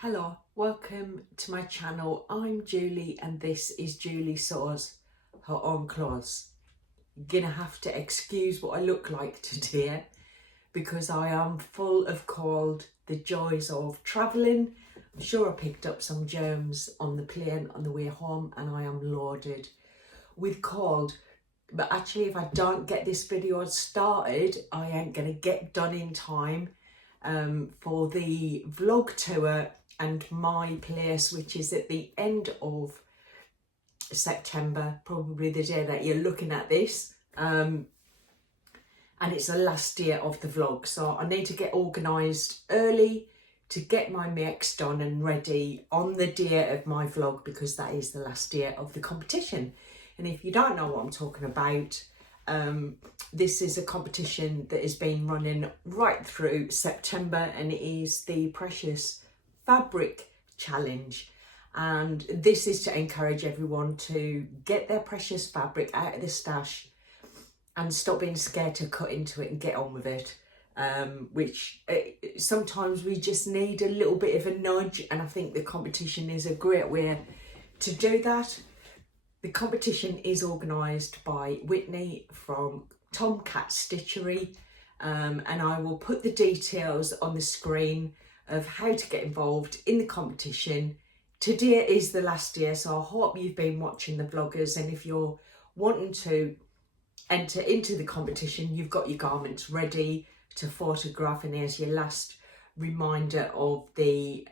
Hello, welcome to my channel. I'm Julie and this is Julie Sews Her Own Clothes. You're gonna have to excuse what I look like today because I am full of cold, the joys of travelling. I'm sure I picked up some germs on the plane on the way home and I am loaded with cold. But actually if I don't get this video started, I ain't gonna get done in time for the vlog tour and my place, which is at the end of September, probably the day that you're looking at this, and it's the last day of the vlog, so I need to get organised early to get my makes done and ready on the day of my vlog, because that is the last day of the competition. And if you don't know what I'm talking about, this is a competition that has been running right through September, and it is the Precious Fabric Challenge, and this is to encourage everyone to get their precious fabric out of the stash and stop being scared to cut into it and get on with it, which sometimes we just need a little bit of a nudge, and I think the competition is a great way to do that. The competition is organised by Witney from Tomcat Stitchery, and I will put the details on the screen of how to get involved in the competition. Today is the last day, so I hope you've been watching the vloggers, and if you're wanting to enter into the competition, you've got your garments ready to photograph, and there's your last reminder of the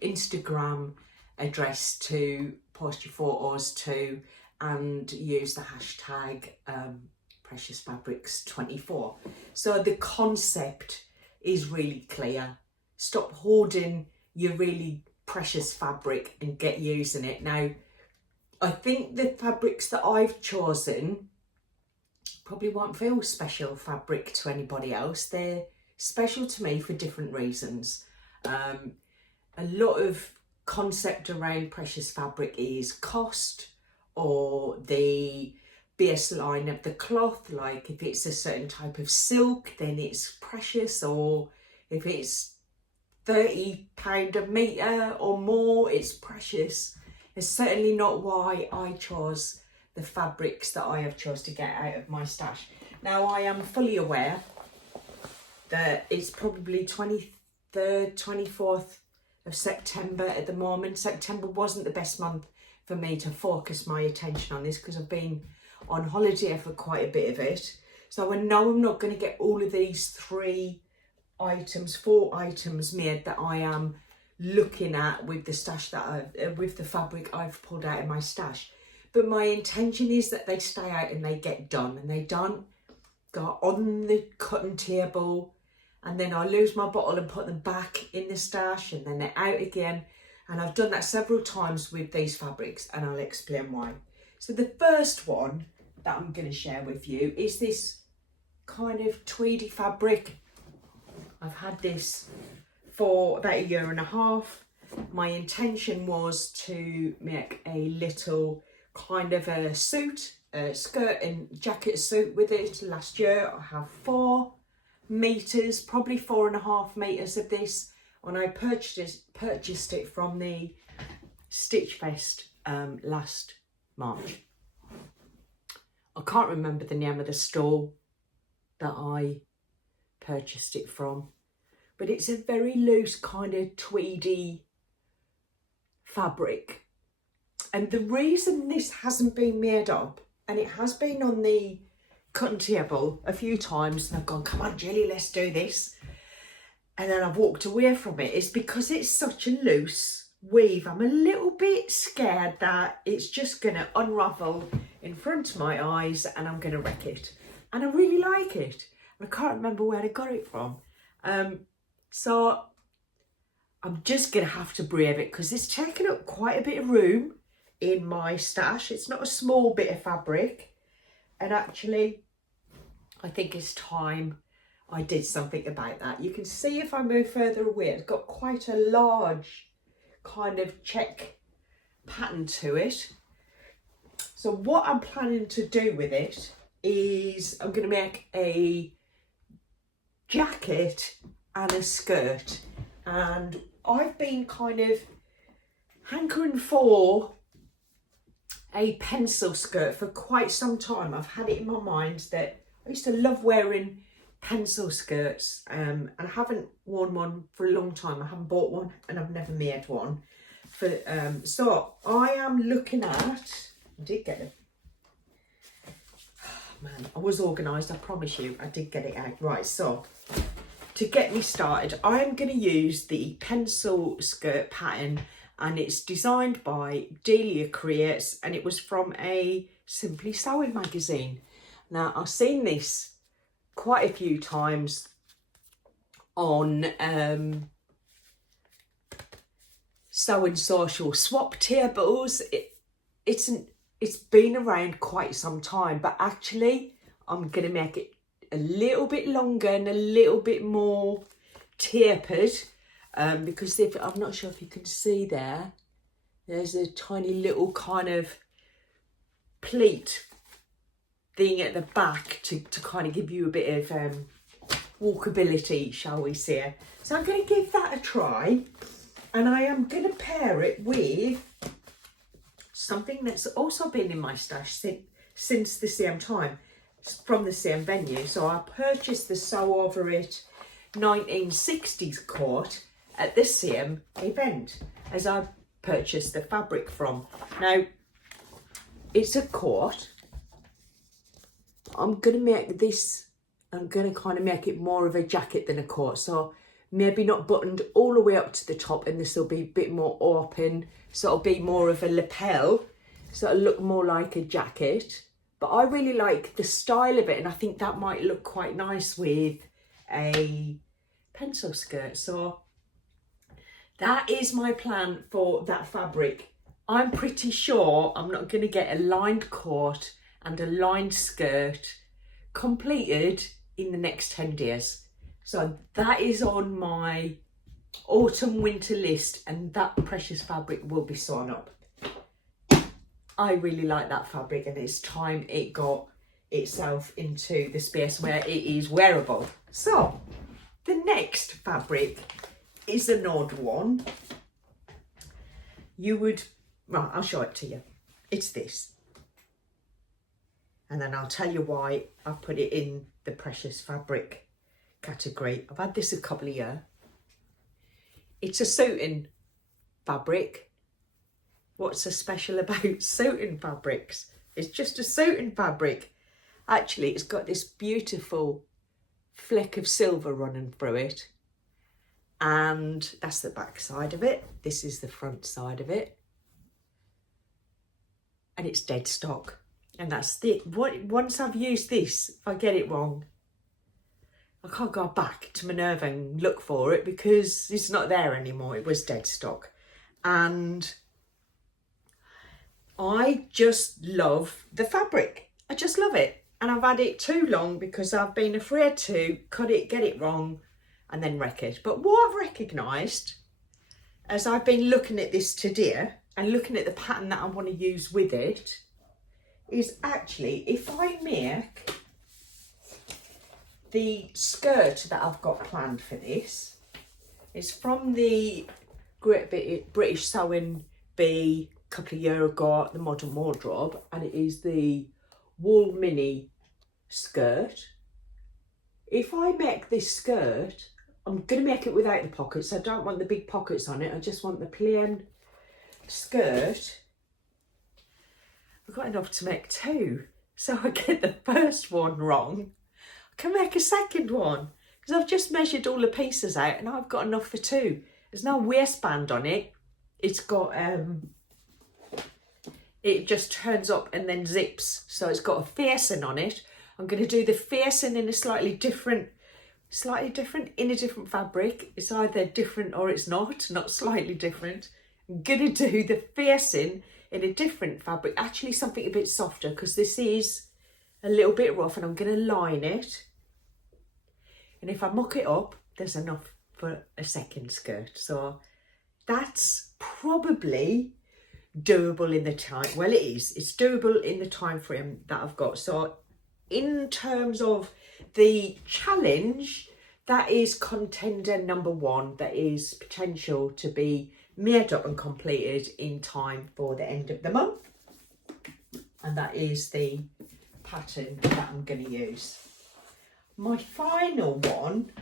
Instagram address to post your photos to, and use the hashtag PreciousFabrics24. So the concept is really clear. Stop hoarding your really precious fabric and get using it. Now, I think the fabrics that I've chosen probably won't feel special fabric to anybody else. They're special to me for different reasons. A lot of concept around precious fabric is cost, or the baseline of the cloth, like if it's a certain type of silk then it's precious, or if it's £30 a metre or more it's precious. It's certainly not why I chose the fabrics that I have chose to get out of my stash. Now, I am fully aware that it's probably 23rd, 24th of September at the moment. September wasn't the best month for me to focus my attention on this because I've been on holiday for quite a bit of it. So I know I'm not going to get all of these four items made that I am looking at with the stash that with the fabric I've pulled out of my stash. But my intention is that they stay out and they get done, and they don't go on the cutting table and then I lose my bottle and put them back in the stash and then they're out again. And I've done that several times with these fabrics, and I'll explain why. So the first one that I'm going to share with you is this kind of tweedy fabric. I've had this for about a year and a half. My intention was to make a little kind of a suit, a skirt and jacket suit with it. Last year I have 4 meters, probably 4.5 meters of this, when I purchased it from the Stitch Fest last March. I can't remember the name of the store that I purchased it from, but it's a very loose kind of tweedy fabric. And the reason this hasn't been made up, and it has been on the cutting table a few times and I've gone, come on Julie, let's do this, and then I've walked away from it, is because it's such a loose weave. I'm a little bit scared that it's just going to unravel in front of my eyes and I'm going to wreck it. And I really like it. I can't remember where I got it from. So I'm just going to have to brave it because it's taken up quite a bit of room in my stash. It's not a small bit of fabric. And actually, I think it's time I did something about that. You can see if I move further away, it's got quite a large kind of check pattern to it. So what I'm planning to do with it is I'm going to make a jacket and a skirt, and I've been kind of hankering for a pencil skirt for quite some time. I've had it in my mind that I used to love wearing pencil skirts, and I haven't worn one for a long time. I haven't bought one and I've never made one. So I am looking at, I did get it. Oh, man, I was organised, I promise you, I did get it out. Right, so to get me started, I'm going to use the pencil skirt pattern, and it's designed by Delia Creates, and it was from a Simply Sewing magazine. Now, I've seen this quite a few times on Sewing Social swap tables. It's been around quite some time, but actually I'm going to make it a little bit longer and a little bit more tapered, because I'm not sure if you can see there's a tiny little kind of pleat thing at the back to kind of give you a bit of walkability, shall we say. So I'm going to give that a try, and I am going to pair it with something that's also been in my stash since the same time, from the same venue. So I purchased the Sew Over It 1960s coat at the same event as I purchased the fabric from. Now, it's a coat. I'm going to make this, I'm going to kind of make it more of a jacket than a coat. So maybe not buttoned all the way up to the top, and this will be a bit more open. So it'll be more of a lapel. So it'll look more like a jacket. But I really like the style of it, and I think that might look quite nice with a pencil skirt. So that is my plan for that fabric. I'm pretty sure I'm not going to get a lined coat and a lined skirt completed in the next 10 days. So that is on my autumn winter list, and that precious fabric will be sewn up. I really like that fabric, and it's time it got itself into the space where it is wearable. So the next fabric is an odd one. Right, I'll show it to you. It's this. And then I'll tell you why I've put it in the precious fabric category. I've had this a couple of years. It's a suiting fabric. What's so special about suiting fabrics? It's just a suiting fabric. Actually, it's got this beautiful fleck of silver running through it. And that's the back side of it. This is the front side of it. And it's dead stock. And that's it. Once I've used this, if I get it wrong, I can't go back to Minerva and look for it because it's not there anymore. It was dead stock. And I just love the fabric. I just love it. And I've had it too long because I've been afraid to cut it, get it wrong, and then wreck it. But what I've recognised as I've been looking at this today and looking at the pattern that I want to use with it is actually, if I make the skirt that I've got planned for this, it's from the Great British Sewing Bee a couple of years ago, the Modern Wardrobe, and it is the wool mini skirt. If I make this skirt, I'm going to make it without the pockets. I don't want the big pockets on it. I just want the plain skirt. I've got enough to make two. So I get the first one wrong, I can make a second one because I've just measured all the pieces out and I've got enough for two. There's no waistband on it. It's got, it just turns up and then zips. So it's got a facing on it. I'm going to do the facing in a slightly different in a different fabric. It's either different or it's not slightly different. I'm going to do the facing in a different fabric, actually something a bit softer because this is a little bit rough, and I'm going to line it. And if I muck it up, there's enough for a second skirt. So that's probably doable in the time, well, it's doable in the time frame that I've got. So in terms of the challenge that is contender number 1. That is potential to be made up and completed in time for the end of the month. And that is the pattern that I'm going to use. My final one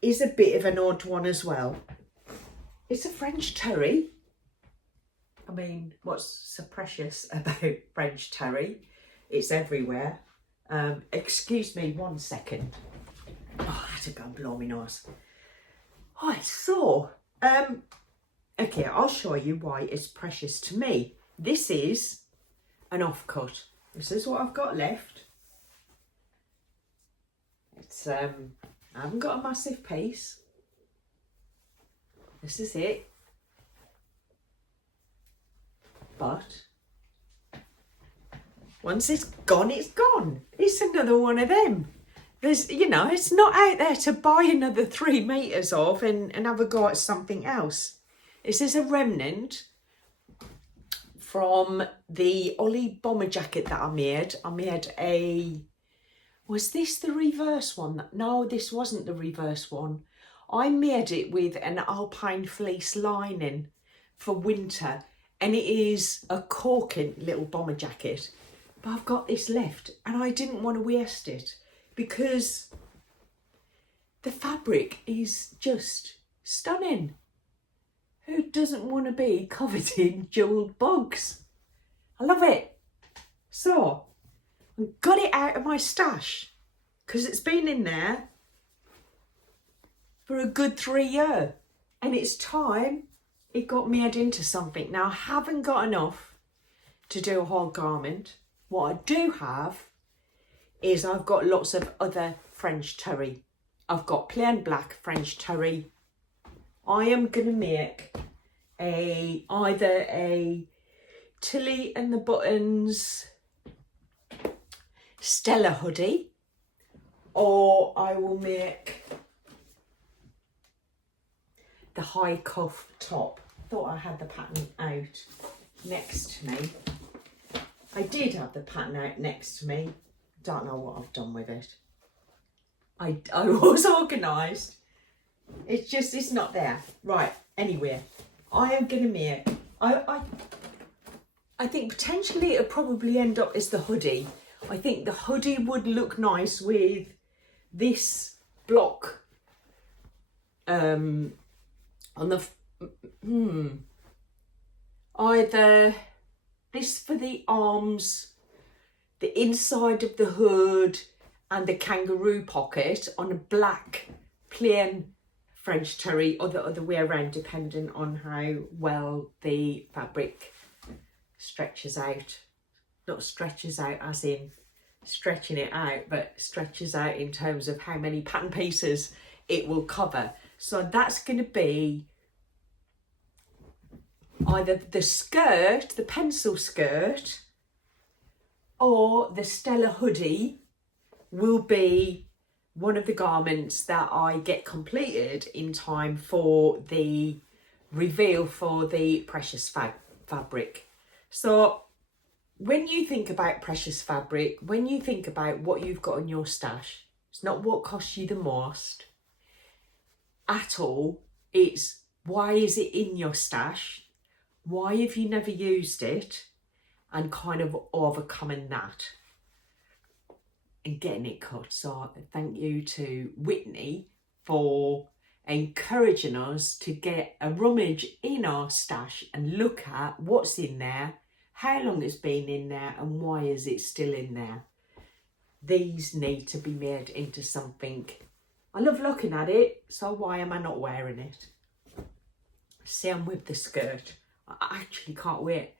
is a bit of an odd one as well. It's a French terry. I mean, what's so precious about French terry? It's everywhere. Excuse me 1 second. Oh, I had to go and blow my nose. Oh, it's sore. Okay, I'll show you why it's precious to me. This is an offcut. This is what I've got left. It's I haven't got a massive piece. This is it. But once it's gone, it's gone. It's another one of them. There's, you know, it's not out there to buy another 3 meters of and have a go at something else. This is a remnant from the Olly Bomber Jacket that I made. I made a, was this the reverse one? No, this wasn't the reverse one. I made it with an alpine fleece lining for winter, and it is a corking little bomber jacket. But I've got this left and I didn't want to waste it because the fabric is just stunning. Who doesn't want to be covered in jewelled bugs? I love it. So I got it out of my stash because it's been in there for a good 3 years, and it's time it got made into something. Now I haven't got enough to do a whole garment. What I do have is I've got lots of other French terry. I've got plain black French terry. I am going to make either a Tilly and the Buttons Stella hoodie, or I will make the high cuff top. Thought I had the pattern out next to me. I did have the pattern out next to me. Don't know what I've done with it. I was organised. It's just, it's not there. Right, anyway, I am going to make, I think potentially it'll probably end up as the hoodie. I think the hoodie would look nice with this block on the, either this for the arms, the inside of the hood and the kangaroo pocket on a black plain French terry, or the other way around, depending on how well the fabric stretches out. Not stretches out as in stretching it out, but stretches out in terms of how many pattern pieces it will cover. So that's going to be either the skirt, the pencil skirt, or the Stella hoodie will be one of the garments that I get completed in time for the reveal for the precious fabric. So when you think about precious fabric, when you think about what you've got in your stash, it's not what costs you the most at all. It's why is it in your stash? Why have you never used it? And kind of overcoming that and getting it cut. So thank you to Witney for encouraging us to get a rummage in our stash and look at what's in there, how long it's been in there, and why is it still in there. These need to be made into something. I love looking at it, so why am I not wearing it? Same with the skirt. I actually can't wait.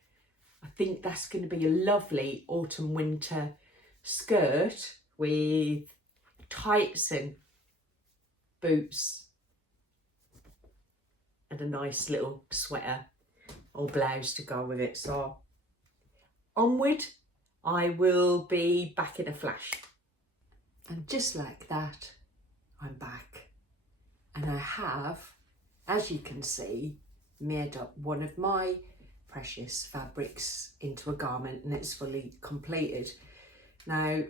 I think that's going to be a lovely autumn winter skirt with tights and boots and a nice little sweater or blouse to go with it. So onward, I will be back in a flash. And just like that, I'm back. And I have, as you can see, made up one of my precious fabrics into a garment, and it's fully completed. Now,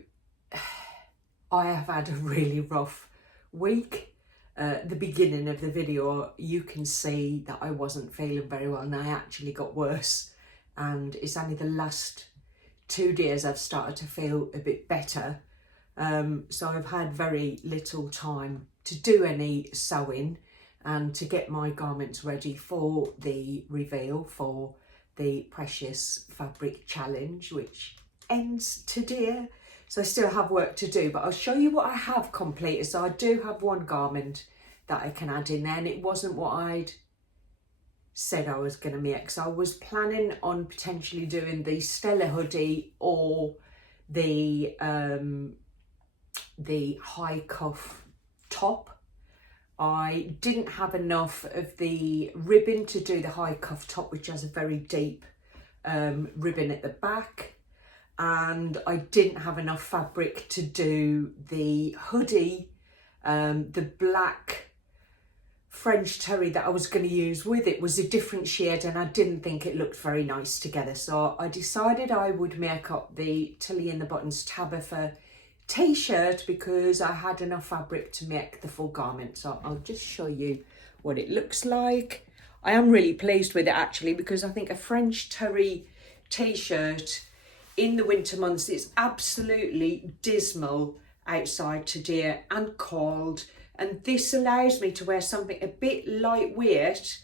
I have had a really rough week. The beginning of the video, you can see that I wasn't feeling very well, and I actually got worse. And it's only the last 2 days I've started to feel a bit better. So I've had very little time to do any sewing and to get my garments ready for the reveal for the Precious Fabric Challenge, which ends today. So I still have work to do, but I'll show you what I have completed. So I do have one garment that I can add in there, and it wasn't what I'd said I was going to make. So I was planning on potentially doing the Stella hoodie or the high cuff top. I didn't have enough of the ribbon to do the high cuff top, which has a very deep ribbon at the back, and I didn't have enough fabric to do the hoodie, the black French terry that I was going to use with it was a different shade, and I didn't think it looked very nice together. So I decided I would make up the Tilly in the Buttons Tabitha t-shirt because I had enough fabric to make the full garment. So I'll just show you what it looks like. I am really pleased with it actually, because I think a French terry t-shirt in the winter months, it's absolutely dismal outside today and cold, and this allows me to wear something a bit lightweight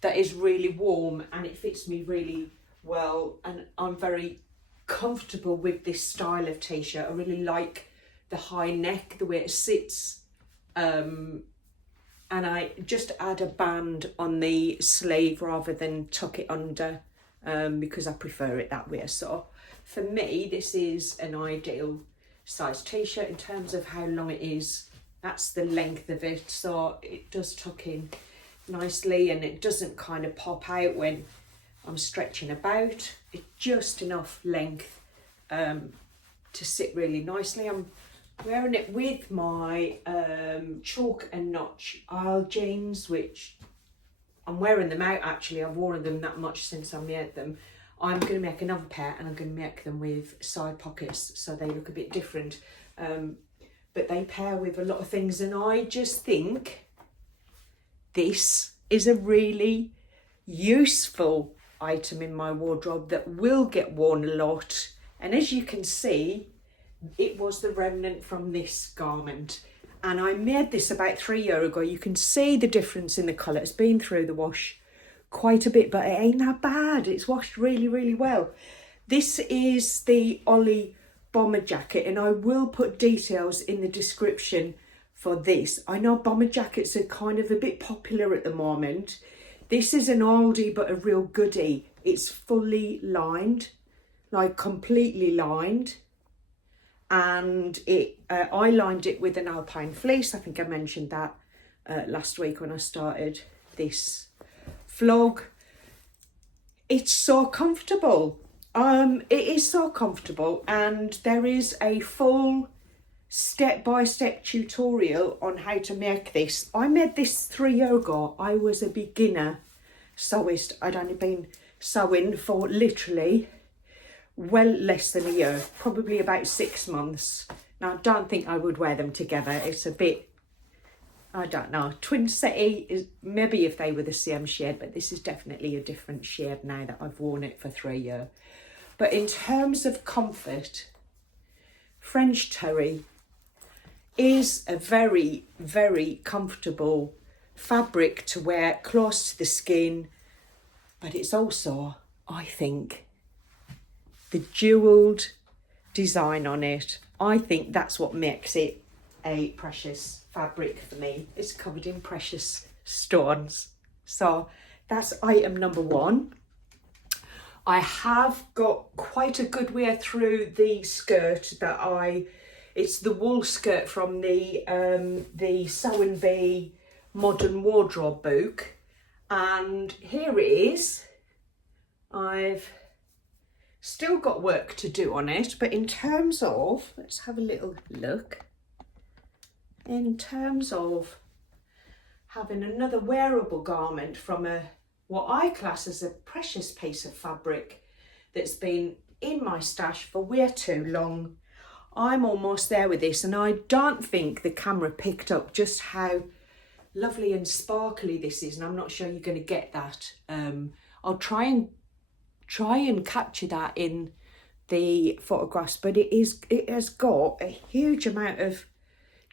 that is really warm, and it fits me really well, and I'm very comfortable with this style of t-shirt. I really like the high neck, the way it sits, and I just add a band on the sleeve rather than tuck it under, because I prefer it that way. So for me, this is an ideal size t-shirt in terms of how long it is. That's the length of it, so it does tuck in nicely and it doesn't kind of pop out when I'm stretching about. It's just enough length to sit really nicely. I'm wearing it with my chalk and notch aisle jeans, which I'm wearing them out actually. I've worn them that much since I made them. I'm going to make another pair, and I'm going to make them with side pockets so they look a bit different. But they pair with a lot of things, and I just think this is a really useful item in my wardrobe that will get worn a lot. And as you can see, it was the remnant from this garment, and I made this about 3 years ago. You can see the difference in the colour. It's been through the wash quite a bit, but it ain't that bad. It's washed really, really well. This is the Olly Bomber Jacket, and I will put details in the description for this. I know bomber jackets are kind of a bit popular at the moment. This is an oldie but a real goodie. It's fully lined, like completely lined, and I lined it with an alpine fleece. I think I mentioned that last week when I started this vlog. It's so comfortable. It is so comfortable, and there is a full step-by-step tutorial on how to make this. I made this 3 years ago. I was a beginner sewist. I'd only been sewing for literally well less than a year, probably about 6 months. Now I don't think I would wear them together. It's a bit, I don't know, twin settee is maybe if they were the same shade, but this is definitely a different shade now that I've worn it for 3 years. But in terms of comfort, French terry is a very, very comfortable fabric to wear close to the skin, but it's also, I think, the jewelled design on it. I think that's what makes it a precious fabric for me. It's covered in precious stones. So that's item number one. I have got quite a good way through the skirt that it's the wool skirt from the Sew and Bee Modern Wardrobe book, and here it is. I've still got work to do on it, but in terms of, let's have a little look. In terms of having another wearable garment from what I class as a precious piece of fabric that's been in my stash for way too long, I'm almost there with this, and I don't think the camera picked up just how lovely and sparkly this is, and I'm not sure you're going to get that. I'll try and capture that in the photographs, but it has got a huge amount of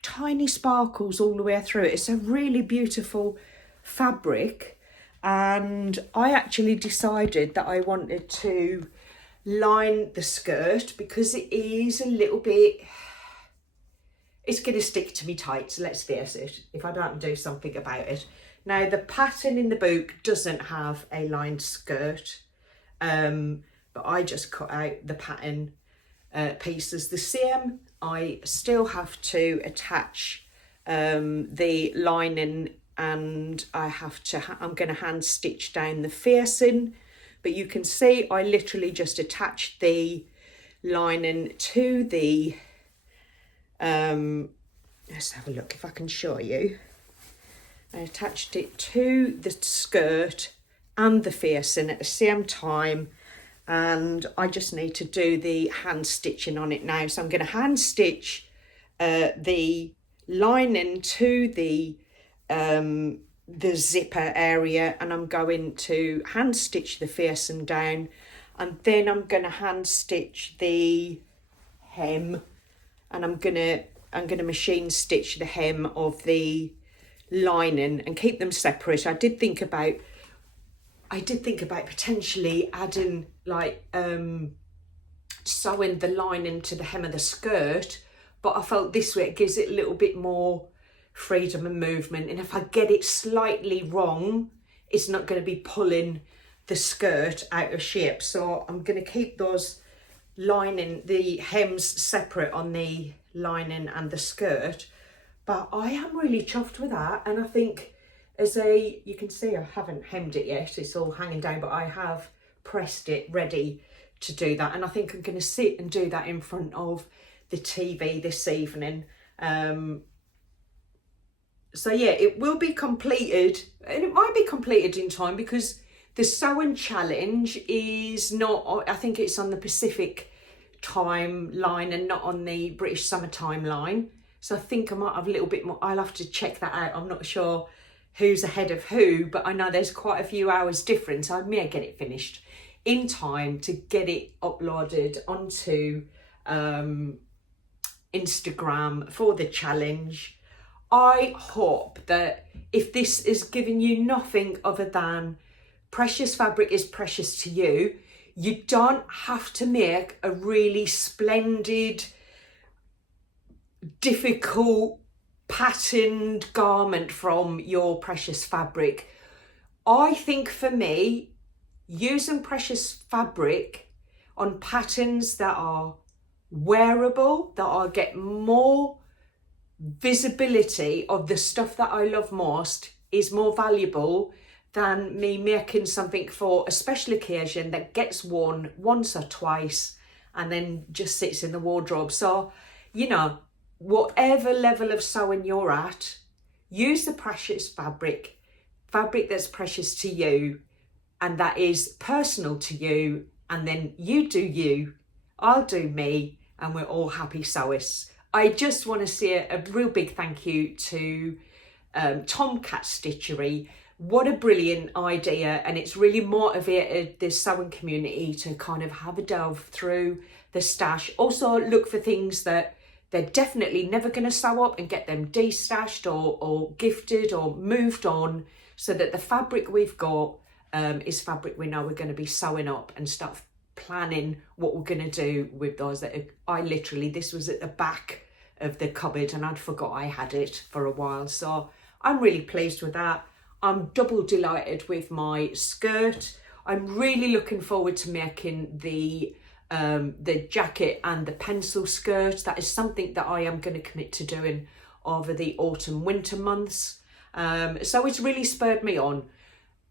tiny sparkles all the way through it. It's a really beautiful fabric, and I actually decided that I wanted to line the skirt because it is a little bit, it's going to stick to me tights, let's face it, if I don't do something about it. Now, the pattern in the book doesn't have a lined skirt, but I just cut out the pattern pieces. The seam, I still have to attach the lining, and I'm going to hand stitch down the facing. But you can see I literally just attached the lining to the, let's have a look if I can show you. I attached it to the skirt and the facing at the same time, and I just need to do the hand stitching on it now. So I'm going to hand stitch the lining to the zipper area, and I'm going to hand stitch the facing down, and then I'm going to hand stitch the hem, and I'm going to machine stitch the hem of the lining and keep them separate. I did think about potentially adding like sewing the lining to the hem of the skirt, but I felt this way it gives it a little bit more freedom and movement, and if I get it slightly wrong, it's not going to be pulling the skirt out of shape. So I'm going to keep those the hems separate on the lining and the skirt. But I am really chuffed with that, and I think you can see I haven't hemmed it yet, it's all hanging down, but I have pressed it ready to do that, and I think I'm going to sit and do that in front of the TV this evening. So yeah, it will be completed, and it might be completed in time because the sewing challenge is not, I think it's on the Pacific time line and not on the British summertime line. So I think I might have a little bit more, I'll have to check that out. I'm not sure who's ahead of who, but I know there's quite a few hours difference. I may get it finished in time to get it uploaded onto Instagram for the challenge. I hope that if this is giving you nothing other than precious fabric is precious to you, you don't have to make a really splendid, difficult, patterned garment from your precious fabric. I think for me, using precious fabric on patterns that are wearable, that I get more visibility of the stuff that I love most, is more valuable than me making something for a special occasion that gets worn once or twice and then just sits in the wardrobe. So, you know, whatever level of sewing you're at, use the precious fabric that's precious to you and that is personal to you, and then you do you, I'll do me, and we're all happy sewists. I just want to say a real big thank you to Tomcat Stitchery. What a brilliant idea, and it's really motivated the sewing community to kind of have a delve through the stash. Also look for things that they're definitely never going to sew up and get them destashed or gifted or moved on, so that the fabric we've got is fabric we know we're going to be sewing up, and start planning what we're going to do with those. This was at the back of the cupboard and I'd forgot I had it for a while, so I'm really pleased with that. I'm double delighted with my skirt. I'm really looking forward to making the jacket and the pencil skirt. That is something that I am going to commit to doing over the autumn winter months. So it's really spurred me on.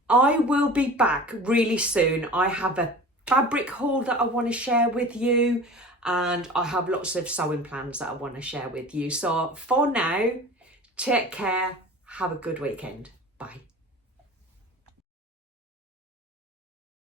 I will be back really soon. I have a fabric haul that I want to share with you, and I have lots of sewing plans that I want to share with you. So for now, take care, have a good weekend. Bye.